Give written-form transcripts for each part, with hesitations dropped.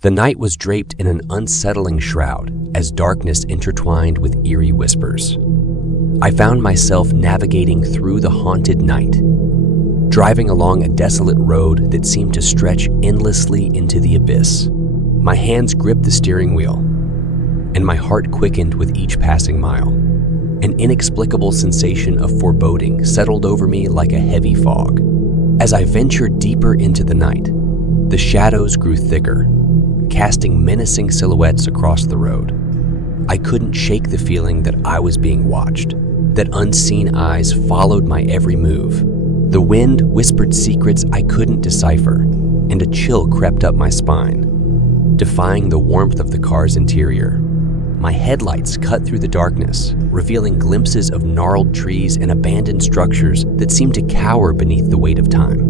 The night was draped in an unsettling shroud as darkness intertwined with eerie whispers. I found myself navigating through the haunted night, driving along a desolate road that seemed to stretch endlessly into the abyss. My hands gripped the steering wheel, and my heart quickened with each passing mile. An inexplicable sensation of foreboding settled over me like a heavy fog. As I ventured deeper into the night, the shadows grew thicker, casting menacing silhouettes across the road. I couldn't shake the feeling that I was being watched, that unseen eyes followed my every move. The wind whispered secrets I couldn't decipher, and a chill crept up my spine, defying the warmth of the car's interior. My headlights cut through the darkness, revealing glimpses of gnarled trees and abandoned structures that seemed to cower beneath the weight of time.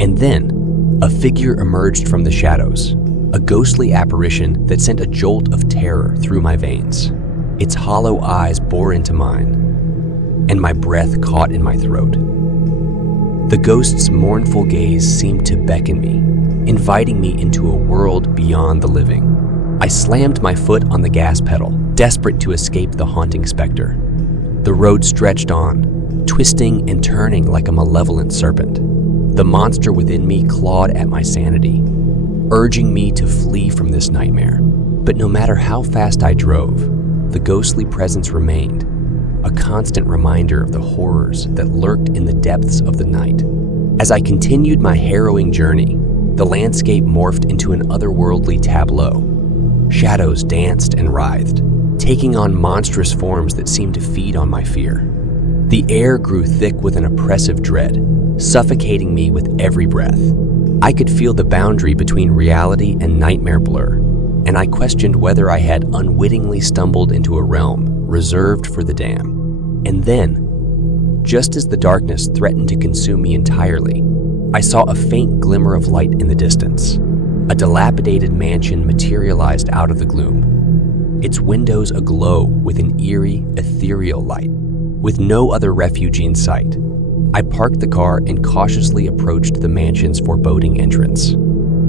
And then, a figure emerged from the shadows, a ghostly apparition that sent a jolt of terror through my veins. Its hollow eyes bore into mine, and my breath caught in my throat. The ghost's mournful gaze seemed to beckon me, inviting me into a world beyond the living. I slammed my foot on the gas pedal, desperate to escape the haunting specter. The road stretched on, twisting and turning like a malevolent serpent. The monster within me clawed at my sanity, urging me to flee from this nightmare. But no matter how fast I drove, the ghostly presence remained, a constant reminder of the horrors that lurked in the depths of the night. As I continued my harrowing journey, the landscape morphed into an otherworldly tableau. Shadows danced and writhed, taking on monstrous forms that seemed to feed on my fear. The air grew thick with an oppressive dread, suffocating me with every breath. I could feel the boundary between reality and nightmare blur, and I questioned whether I had unwittingly stumbled into a realm reserved for the damned. And then, just as the darkness threatened to consume me entirely, I saw a faint glimmer of light in the distance. A dilapidated mansion materialized out of the gloom, its windows aglow with an eerie, ethereal light. With no other refuge in sight, I parked the car and cautiously approached the mansion's foreboding entrance.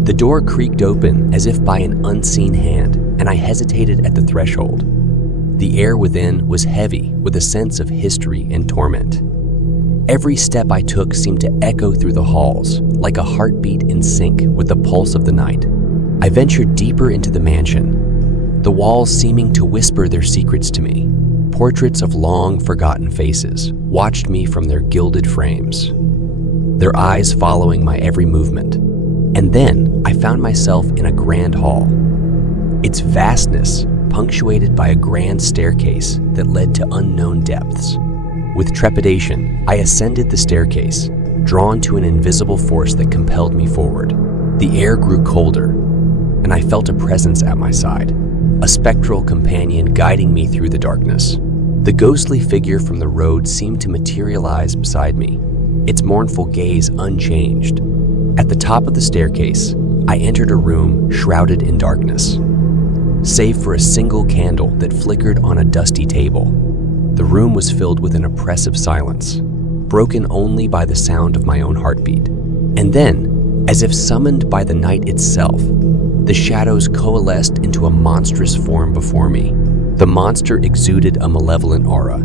The door creaked open as if by an unseen hand, and I hesitated at the threshold. The air within was heavy with a sense of history and torment. Every step I took seemed to echo through the halls, like a heartbeat in sync with the pulse of the night. I ventured deeper into the mansion, the walls seeming to whisper their secrets to me. Portraits of long-forgotten faces watched me from their gilded frames, their eyes following my every movement. And then I found myself in a grand hall, its vastness punctuated by a grand staircase that led to unknown depths. With trepidation, I ascended the staircase, drawn to an invisible force that compelled me forward. The air grew colder, and I felt a presence at my side, a spectral companion guiding me through the darkness. The ghostly figure from the road seemed to materialize beside me, its mournful gaze unchanged. At the top of the staircase, I entered a room shrouded in darkness, save for a single candle that flickered on a dusty table. The room was filled with an oppressive silence, broken only by the sound of my own heartbeat. And then, as if summoned by the night itself, the shadows coalesced into a monstrous form before me. The monster exuded a malevolent aura,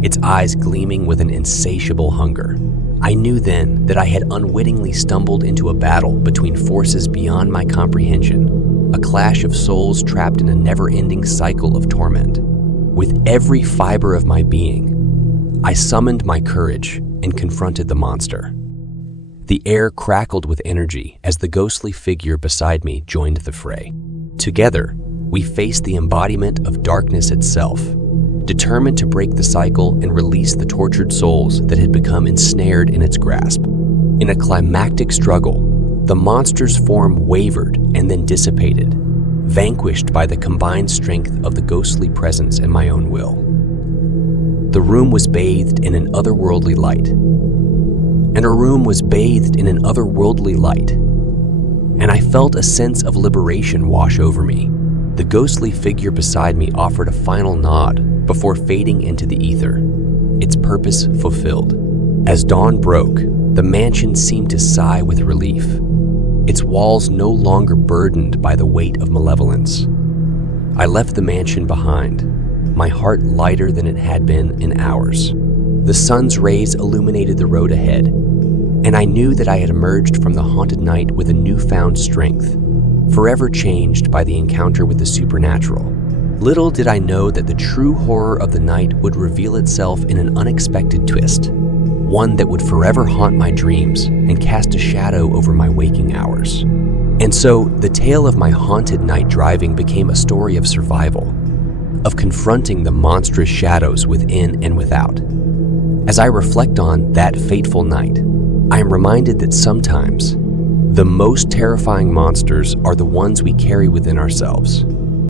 its eyes gleaming with an insatiable hunger. I knew then that I had unwittingly stumbled into a battle between forces beyond my comprehension, a clash of souls trapped in a never-ending cycle of torment. With every fiber of my being, I summoned my courage and confronted the monster. The air crackled with energy as the ghostly figure beside me joined the fray. Together, we faced the embodiment of darkness itself, determined to break the cycle and release the tortured souls that had become ensnared in its grasp. In a climactic struggle, the monster's form wavered and then dissipated, vanquished by the combined strength of the ghostly presence and my own will. The room was bathed in an otherworldly light, and I felt a sense of liberation wash over me. The ghostly figure beside me offered a final nod before fading into the ether, its purpose fulfilled. As dawn broke, the mansion seemed to sigh with relief, its walls no longer burdened by the weight of malevolence. I left the mansion behind, my heart lighter than it had been in hours. The sun's rays illuminated the road ahead, and I knew that I had emerged from the haunted night with a newfound strength, forever changed by the encounter with the supernatural. Little did I know that the true horror of the night would reveal itself in an unexpected twist, one that would forever haunt my dreams and cast a shadow over my waking hours. And so, the tale of my haunted night driving became a story of survival, of confronting the monstrous shadows within and without. As I reflect on that fateful night, I am reminded that sometimes the most terrifying monsters are the ones we carry within ourselves.